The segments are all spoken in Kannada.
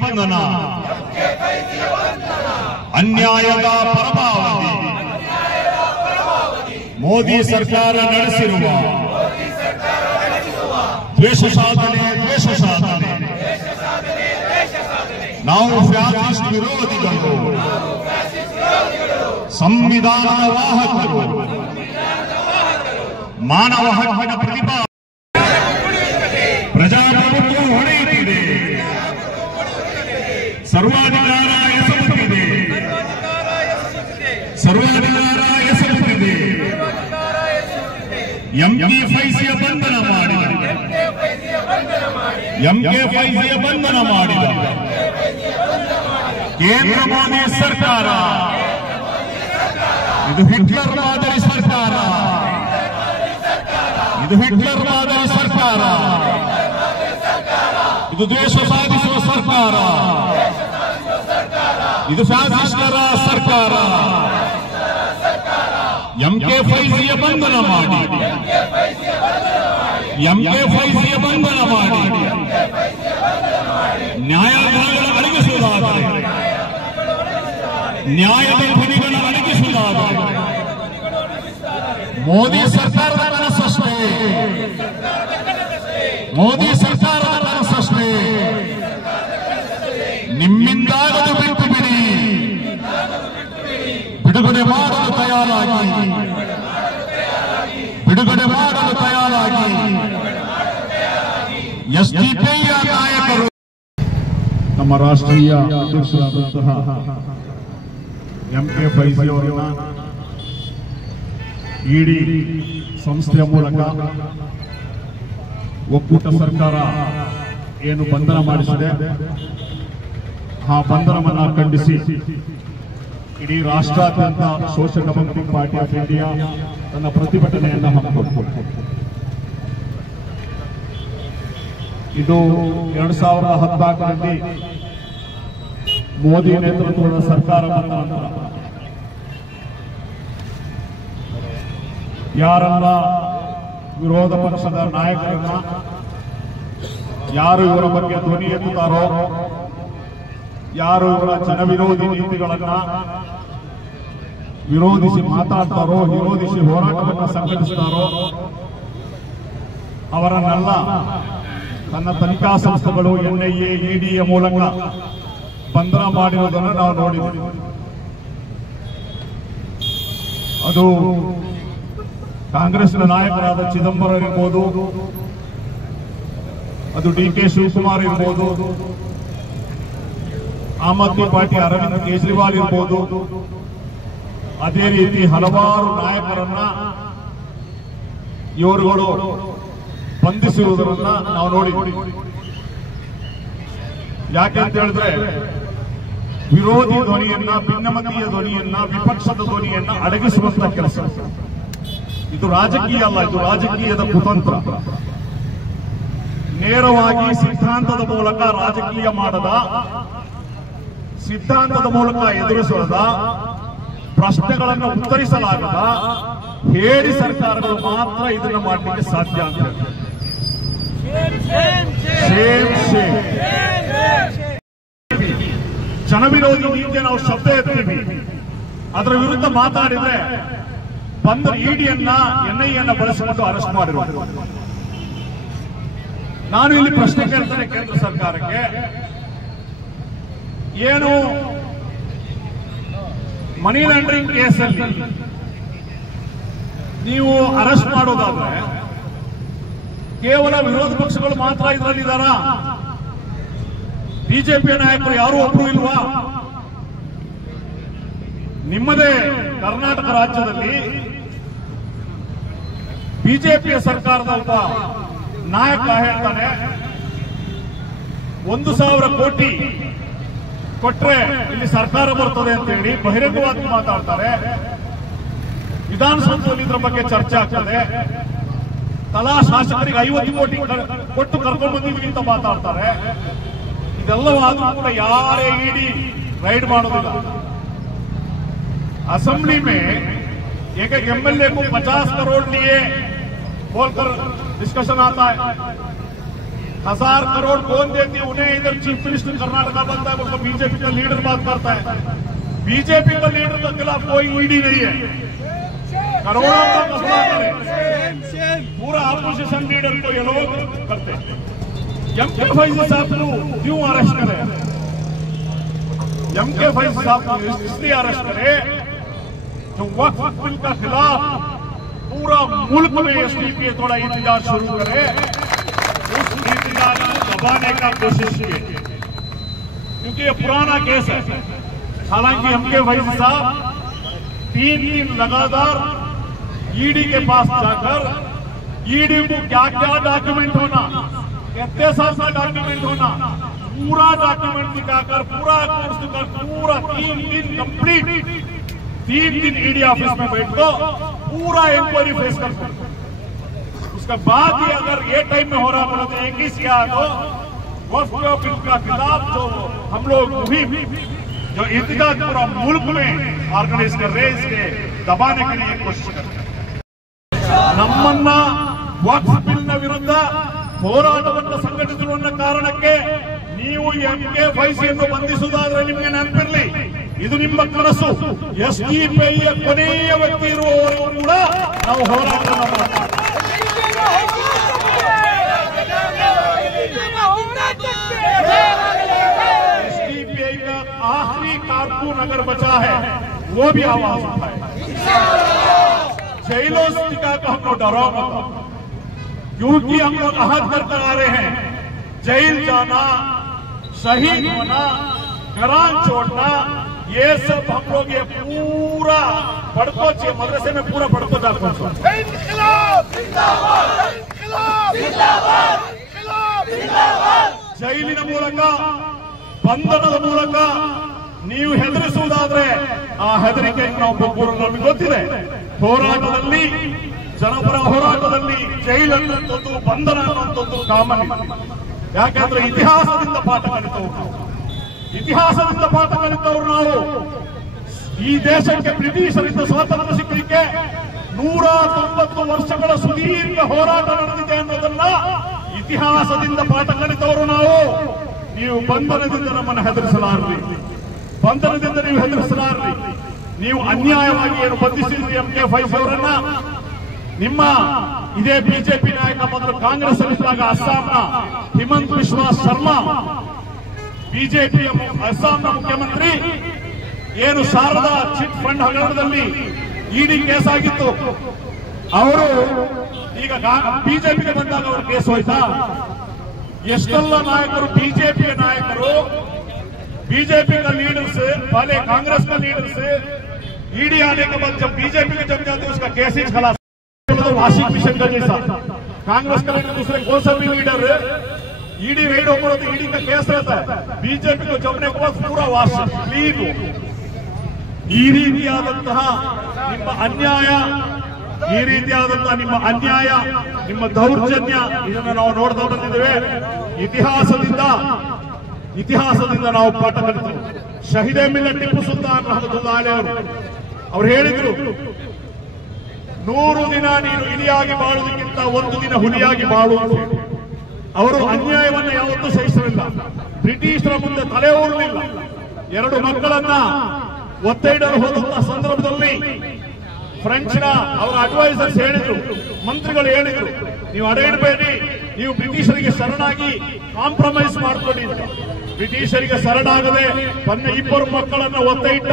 ಬಂಧನ ಅನ್ಯಾಯದ ಪರಮಾವಧಿ ಮೋದಿ ಸರ್ಕಾರ ನಡೆಸಿರುವ ದ್ವೇಷ ಸಾಧನೆ ನಾವು ಫ್ಯಾಸಿಸ್ಟ್ ವಿರೋಧಿಗಳು ಸಂವಿಧಾನದ ವಾಹಕರು ಮಾನವ ಹಕ್ಕಿನ ಪ್ರತಿಭಾ ಪ್ರಜಾಪ್ರಭುತ್ವ ಹೊಡೆಯುತ್ತಿದೆ ಸರ್ವಾಧಿಕಾರ ಎಸಗುತ್ತಿದೆ ಎಂಕೆ ಬಂಧನ ಮಾಡಿದ ಕೇಂದ್ರ ಮೋದಿ ಸರ್ಕಾರ ಇದು ಹಿಟ್ಲರ್ ಮಾದರಿ ಸರ್ಕಾರ ಇದು ದ್ವೇಷ ಸಾಧಿಸುವ ಸರ್ಕಾರ ಇದು ಫ್ಯಾಸಿಸ್ಟರ ಸರ್ಕಾರ ಎಂಕೆ ಫೈಜಿಯ ಬಂಧನ ಮಾಡಿ ನ್ಯಾಯಾಲಯಗಳ ಅಡಗಿಸುವುದಾದರೆ ನ್ಯಾಯದ ಧ್ವನಿಗಳನ್ನು ಅಡಗಿಸುವುದಾದರೆ ಮೋದಿ ಸರ್ಕಾರದ ಕನಸಷ್ಟೇ ಮೋದಿ ಸರ್ಕಾರದ ಕನಸಷ್ಟೇ ನಿಮ್ಮಿಂದಾಗದು ಬಿಟ್ಟು ಬಿಡಿ, ಬಿಡುಗಡೆ ಮಾಡಲು ತಯಾರಾಗಿ, ಬಿಡುಗಡೆ ಮಾಡಲು ತಯಾರಾಗಿ ಎಸ್ಡಿಪಿಐಯ ನಾಯಕರು. ನಮ್ಮ ರಾಷ್ಟ್ರೀಯ ಅಧ್ಯಕ್ಷರಾದಂತಹ ಎಂಕೆ ಫೈಸಿ ಅವರನ್ನ ಇಡಿ ಸಂಸ್ಥೆಯ ಮೂಲಕ ಒಕ್ಕೂಟ ಸರ್ಕಾರ ಏನು ಬಂಧನ ಮಾಡಿಸಿದೆ, ಆ ಬಂಧನವನ್ನು ಖಂಡಿಸಿ ಇಡೀ ರಾಷ್ಟ್ರಾದ್ಯಂತ social democratic party of India ತನ್ನ ಪ್ರತಿಭಟನೆಯನ್ನು ಹಮ್ಮಿಕೊಂಡಿದೆ. ಇದು 2014ರಲ್ಲಿ ಮೋದಿ ನೇತೃತ್ವದ ಸರ್ಕಾರ ಬಂದ ನಂತರ ಯಾರೆಲ್ಲ ವಿರೋಧ ಪಕ್ಷದ ನಾಯಕರನ್ನ, ಯಾರು ಇವರ ಬಗ್ಗೆ ಧ್ವನಿ ಎತ್ತುತ್ತಾರೋ, ಯಾರು ಇವರ ಜನವಿರೋಧಿ ನೀತಿಗಳನ್ನ ವಿರೋಧಿಸಿ ಮಾತಾಡ್ತಾರೋ, ವಿರೋಧಿಸಿ ಹೋರಾಟವನ್ನು ಸಂಘಟಿಸ್ತಾರೋ ಅವರನ್ನೆಲ್ಲ ತನ್ನ ತನಿಖಾ ಸಂಸ್ಥೆಗಳು ಎನ್ಐಎ, ಇಡಿಯ ಮೂಲಕ ಬಂಧನ ಮಾಡಿರುವುದನ್ನು ನಾವು ನೋಡಿದ್ದೀವಿ. ಅದು ಕಾಂಗ್ರೆಸ್ನ ನಾಯಕರಾದ ಚಿದಂಬರಂ ಇರ್ಬೋದು, ಅದು ಡಿಕೆ ಶಿವಕುಮಾರ್ ಇರ್ಬೋದು, ಆಮ್ ಆದ್ಮಿ ಪಾರ್ಟಿ ಅರವಿಂದ್ ಕೇಜ್ರಿವಾಲ್ ಇರ್ಬೋದು, ಅದೇ ರೀತಿ ಹಲವಾರು ನಾಯಕರನ್ನ ಇವರುಗಳು ಬಂಧಿಸಿರುವುದನ್ನ ನಾವು ನೋಡಿದ್ದೀವಿ. ಯಾಕೆಂತ ಹೇಳಿದ್ರೆ ವಿರೋಧಿ ಧ್ವನಿಯನ್ನ, ಭಿನ್ನಮತೀಯ ಧ್ವನಿಯನ್ನ, ವಿಪಕ್ಷದ ಧ್ವನಿಯನ್ನ ಅಡಗಿಸುವಂತ ಕೆಲಸ. ಇದು ರಾಜಕೀಯ ಅಲ್ಲ, ಇದು ರಾಜಕೀಯದ ಕುತಂತ್ರ. ನೇರವಾಗಿ ಸಿದ್ಧಾಂತದ ಮೂಲಕ ರಾಜಕೀಯ ಮಾಡದ, ಸಿದ್ಧಾಂತದ ಮೂಲಕ ಎದುರಿಸದ, ಪ್ರಶ್ನೆಗಳನ್ನು ಉತ್ತರಿಸಲಾಗದ ಹೇಳಿ ಸರ್ಕಾರಗಳು ಮಾತ್ರ ಇದನ್ನು ಮಾಡಲಿಕ್ಕೆ ಸಾಧ್ಯ ಅಂತ. ಜನವಿರೋಧಿ ನೀತಿಯ ನಾವು ಶಬ್ದ ಎತ್ತೀವಿ, ಅದರ ವಿರುದ್ಧ ಮಾತಾಡಿದ್ರೆ ಬಂದ ಇಡಿಯನ್ನ, ಎನ್ಐಎನ್ನ ಬಳಸಿಕೊಂಡು ಅರೆಸ್ಟ್ ಮಾಡಿರುವುದು. ನಾನು ಇಲ್ಲಿ ಪ್ರಶ್ನೆ ಕೇಳ್ತೇನೆ ಕೇಂದ್ರ ಸರ್ಕಾರಕ್ಕೆ, ಏನು ಮನಿ ಲಾಂಡ್ರಿಂಗ್ ಕೇಸಲ್ಲಿ ನೀವು ಅರೆಸ್ಟ್ ಮಾಡೋದಾದ್ರೆ ಕೇವಲ ವಿರೋಧ ಪಕ್ಷಗಳು ಮಾತ್ರ ಇದರಲ್ಲಿದ್ದಾರ? ಬಿಜೆಪಿಯ ನಾಯಕರು ಯಾರೂ ಒಬ್ಬರು ಇಲ್ವಾ? ನಿಮ್ಮದೇ ಕರ್ನಾಟಕ ರಾಜ್ಯದಲ್ಲಿ ಬಿಜೆಪಿಯ ಸರ್ಕಾರದ ಒಬ್ಬ ನಾಯಕ ಹೇಳ್ತಾನೆ, 1,000 ಕೋಟಿ ಕೊಟ್ರೆ ಇಲ್ಲಿ ಸರ್ಕಾರ ಬರ್ತದೆ ಅಂತ ಹೇಳಿ ಬಹಿರಂಗವಾಗಿ ಮಾತಾಡ್ತಾರೆ. ವಿಧಾನಸೌಧದಲ್ಲಿ ಇದರ ಬಗ್ಗೆ ಚರ್ಚೆ ಆಗ್ತದೆ. ತಲಾ ಶಾಸಕರಿಗೆ 50 ಕೋಟಿ ಕೊಟ್ಟು ಕರ್ಕೊಂಡು ಬಂದಿದ್ವಿ ಅಂತ ಮಾತಾಡ್ತಾರೆ. ಇದೆಲ್ಲವಾದ್ರೂ ಕೂಡ ಯಾರೇ ಇಡಿ ರೈಡ್ ಮಾಡೋದಿಲ್ಲ. असेंबली में एक एमएलए को 50 करोड़ लिए बोलकर डिस्कशन आता है. 1000 करोड़ कौन देती है उन्हें? इधर चीफ मिनिस्टर कर्नाटका बनता है, बोलकर बीजेपी का लीडर बात करता है. बीजेपी का लीडर के खिलाफ कोई ईडी नहीं है. करोड़ों का मसला करे, पूरा अपोजिशन लीडर को ये लोग करते हैं. एमके फैजी साहब को क्यों अरेस्ट करे? एमके फैजी साहब को इसलिए अरेस्ट करे जो वक्फ बिल का खिलाफ पूरा मुल्क में एसडीपीए थोड़ा इंतजार शुरू करे, उस इंतजार को दबाने का कोशिश की, क्योंकि ये पुराना केस है. हालांकि एमके फैजी साहब 3 दिन लगातार ईडी के पास जाकर ईडी को क्या क्या डॉक्यूमेंट होना, कितने साल का डॉक्यूमेंट होना, पूरा डॉक्यूमेंट दिखाकर, पूरा कोर्स दिखाकर, पूरा 3 दिन कंप्लीट 3 दिन ईडी ऑफिस में बैठ को पूरा इंक्वायरी फेस करते. उसके बाद ही अगर ये टाइम में हो रहा बोला तो एक ही किया तो वक्फ बिल का खिलाफ जो हम लोग भी जो इंतजार पूरा मुल्क में ऑर्गेनाइज कर रहे हैं, इसके दबाने के लिए कोशिश कर रहे हैं. ನಮ್ಮನ್ನ ವಕ್ಫ್ ಬಿಲ್ನ ವಿರುದ್ಧ ಹೋರಾಟವನ್ನು ಸಂಘಟಿಸಿರುವ ಕಾರಣಕ್ಕೆ ನೀವು ಎಂಕೆ ಫೈಸಿಯನ್ನು ಬಂಧಿಸುವುದಾದ್ರೆ ನಿಮಗೆ ನೆನಪಿರಲಿ, ಇದು ನಿಮ್ಮ ಕನಸು. ಎಸ್ಡಿಪಿಐಯ ಕೊನೆಯ ವ್ಯಕ್ತಿ ಇರುವವರೆಗೂ ಕೂಡ ನಾವು ಹೋರಾಟ ಮಾಡ್ತೀವಿ. एसडीपीआई का आखिरी कारकुन अगर बचा है वो भी आवाज उठाए। जेलों से निकाल को हमको डराओ मत, क्योंकि हम लोग अहद करते आ रहे हैं जेल जाना, शहीद होना, घरान छोड़ना, ये सब हम लोग ये पूरा पढ़को मदरसे में पूरा पढ़को जाते हैं। ಜೈಲಿನ ಮೂಲಕ ಬಂಧನದ ಮೂಲಕ ನೀವು ಹೆದರಿಸುವುದಾದ್ರೆ ಆ ಹೆದರಿಕೆಯನ್ನು ನಾವು ಒಬ್ಬರು ನಮಗೆ ಗೊತ್ತಿದೆ. ಹೋರಾಟದಲ್ಲಿ ಜನಪರ ಹೋರಾಟದಲ್ಲಿ ಜೈಲು ಅನ್ನುವಂಥದ್ದು, ಬಂಧನ ಅನ್ನುವಂಥದ್ದು ಕಾಮನ್. ಯಾಕಂದ್ರೆ ಇತಿಹಾಸದಿಂದ ಪಾಠ ಕಲಿತವರು ನಾವು, ಇತಿಹಾಸದಿಂದ ಪಾಠ ಕಲಿತವರು ನಾವು. ಈ ದೇಶಕ್ಕೆ ಬ್ರಿಟಿಷರಿಂದ ಸ್ವಾತಂತ್ರ್ಯ ಸಿಗಲಿಕ್ಕೆ 190 ವರ್ಷಗಳ ಸುದೀರ್ಘ ಹೋರಾಟ ನಡೆದಿದೆ ಅನ್ನೋದನ್ನ ಇತಿಹಾಸದಿಂದ ಪಾಠ ಕಲಿತವರು ನಾವು. ನೀವು ಬಂಧನದಿಂದ ನಮ್ಮನ್ನು ಹೆದರಿಸಲಾರ್ರಿ, ಬಂಧನದಿಂದ ನೀವು ಹೆದರಿಸಲಾರ್ರಿ. ನೀವು ಅನ್ಯಾಯವಾಗಿ ಏನು ಬಂಧಿಸಿದ್ರಿ MK5 ಅವರನ್ನ, ನಿಮ್ಮ ಇದೇ ಬಿಜೆಪಿ ನಾಯಕ ಮೊದಲು ಕಾಂಗ್ರೆಸ್ ಅಲ್ಲಿದ್ದಾಗ ಅಸ್ಸಾಂನ ಹಿಮಂತ್ ಬಿಸ್ವಾ ಶರ್ಮಾ ಬಿಜೆಪಿಯ ಅಸ್ಸಾಂನ ಮುಖ್ಯಮಂತ್ರಿ, ಏನು ಶಾರದಾ ಚಿಟ್ ಫಂಡ್ ಹಗರಣದಲ್ಲಿ ಇಡಿ ಕೇಸ್ ಆಗಿತ್ತು, ಅವರು ಈಗ ಬಿಜೆಪಿಗೆ ಬಂದಾಗ ಅವರು ಕೇಸ್ ಹೋಯ್ತಾ? ಎಷ್ಟೆಲ್ಲ ನಾಯಕರು ಬಿಜೆಪಿಯ ನಾಯಕರು, बीजेपी का लीडर्स, पहले कांग्रेस का लीडर्स, ईडी आने के बाद जब बीजेपी के जम जाते उसका केस ही खलास, वाशिंग मिशन का जैसा। कांग्रेस का लीडर दूसरे कौन सा भी लीडर ईडी रेड होकर तो ईडी का केस रहता है, बीजेपी को जमने के बाद पूरा वाश क्लीन हो। ಈ ರೀತಿಯಾದಂತಹ ನಿಮ್ಮ ಅನ್ಯಾಯ, ಈ ರೀತಿಯಾದಂತಹ ನಿಮ್ಮ ಅನ್ಯಾಯ, ನಿಮ್ಮ ದೌರ್ಜನ್ಯ, ಇದನ್ನು ನಾವು ನೋಡ್ತಾ ಬಂದಿದ್ದೇವೆ. ಇತಿಹಾಸದಿಂದ ನಾವು ಪಾಠ ಕಲಿತೇವೆ. ಶಹೀದ್ ಮಿಲ್ಲತ್ ಟಿಪ್ಪು ಸುಲ್ತಾನ್ ರಹಮತುಲ್ಲಾಹಿ ಅಲೈಹಿ ಅವರು ಹೇಳಿದ್ರು, 100 ದಿನ ನೀನು ಇಲಿಯಾಗಿ ಬಾಳುವುದಕ್ಕಿಂತ 1 ದಿನ ಹುಲಿಯಾಗಿ ಬಾಳುವುದು. ಅವರು ಅನ್ಯಾಯವನ್ನು ಯಾವತ್ತೂ ಸಹಿಸಲಿಲ್ಲ, ಬ್ರಿಟಿಷರ ಮುಂದೆ ತಲೆ ಊರಲಿಲ್ಲ. 2 ಮಕ್ಕಳನ್ನ ಒತ್ತೈಡಲು ಹೋದಂತಹ ಸಂದರ್ಭದಲ್ಲಿ ಫ್ರೆಂಚ್ನ ಅವರ ಅಡ್ವೈಸರ್ಸ್ ಹೇಳಿದ್ರು, ಮಂತ್ರಿಗಳು ಹೇಳಿದ್ರು, ನೀವು ಅಡ ಇಡಬೇಡಿ, ನೀವು ಬ್ರಿಟಿಷರಿಗೆ ಶರಣಾಗಿ ಕಾಂಪ್ರಮೈಸ್ ಮಾಡ್ಕೊಳ್ಳಿ ಅಂತ. ಬ್ರಿಟಿಷರಿಗೆ ಶರಣಾಗದೆ ತನ್ನ 2 ಮಕ್ಕಳನ್ನ ಒತ್ತೆ ಇಟ್ಟ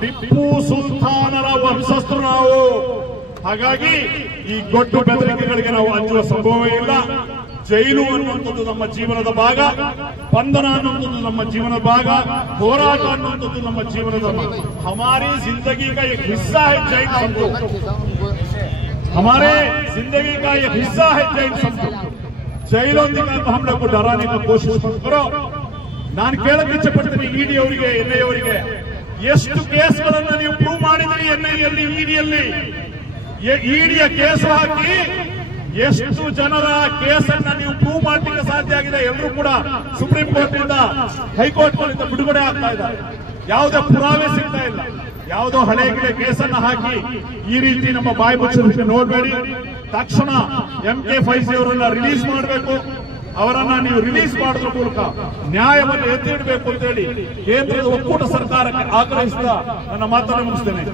ಟಿಪ್ಪು ಸುಲ್ತಾನರ ವಂಶಸ್ಥರು ನಾವು. ಹಾಗಾಗಿ ಈ ಗೊಡ್ಡು ಬೆದರಿಕೆಗಳಿಗೆ ನಾವು ಅಂಜುವ ಸಂಭವವೇ ಇಲ್ಲ. ಜೈಲು ಅನ್ನುವಂಥದ್ದು ನಮ್ಮ ಜೀವನದ ಭಾಗ, ಬಂಧನ ಅನ್ನುವಂಥದ್ದು ನಮ್ಮ ಜೀವನದ ಭಾಗ, ಹೋರಾಟ ಅನ್ನುವಂಥದ್ದು ನಮ್ಮ ಜೀವನದ ಭಾಗ. हमारी जिंदगी का एक हिस्सा है जैन समझो, हमारे जिंदगी का एक हिस्सा है जैन समझो. ಜೈಲೊಂದಿಗೆ हम लोग को डराने की कोशिश मत करो. ನಾನು ಕೇಳಕ್ಕೆ ಇಚ್ಛೆಪಡ್ತೀನಿ ಇಡಿ ಅವರಿಗೆ, ಎನ್ಐ ಅವರಿಗೆ, ಎಷ್ಟು ಕೇಸ್ಗಳನ್ನ ನೀವು ಪ್ರೂವ್ ಮಾಡಿದ್ರಿ ಎನ್ಐಯಲ್ಲಿ, ಇಡಿಯಲ್ಲಿ? ಇಡಿಯ ಕೇಸ್ ಹಾಕಿ ಎಷ್ಟು ಜನರ ಕೇಸನ್ನ ನೀವು ಪ್ರೂವ್ ಮಾಡಲಿಕ್ಕೆ ಸಾಧ್ಯ ಆಗಿದೆ? ಎಲ್ಲರೂ ಕೂಡ ಸುಪ್ರೀಂ ಕೋರ್ಟ್ ನಿಂದ, ಹೈಕೋರ್ಟ್ ಗಳಿಂದ ಬಿಡುಗಡೆ ಆಗ್ತಾ ಇದ್ದಾರೆ. ಯಾವುದೇ ಪುರಾವೆ ಸಿಗ್ತಾ ಇಲ್ಲ. ಯಾವುದೋ ಹಳೆ ಕೇಸನ್ನ ಹಾಕಿ ಈ ರೀತಿ ನಮ್ಮ ಬಾಯಿ ಮುಚ್ಚಲಿಕ್ಕೆ ನೋಡಬೇಡಿ. ತಕ್ಷಣ MK5 ಅವರನ್ನ ರಿಲೀಸ್ ಮಾಡಬೇಕು. ಅವರನ್ನ ನೀವು ರಿಲೀಸ್ ಮಾಡೋದ್ರ ಮೂಲಕ ನ್ಯಾಯವನ್ನು ಎತ್ತಿಡಬೇಕು ಅಂತ ಹೇಳಿ ಕೇಂದ್ರದ ಒಕ್ಕೂಟ ಸರ್ಕಾರಕ್ಕೆ ಆಗ್ರಹಿಸಿದ ನನ್ನ ಮಾತನ್ನು ಮುಗಿಸ್ತೇನೆ.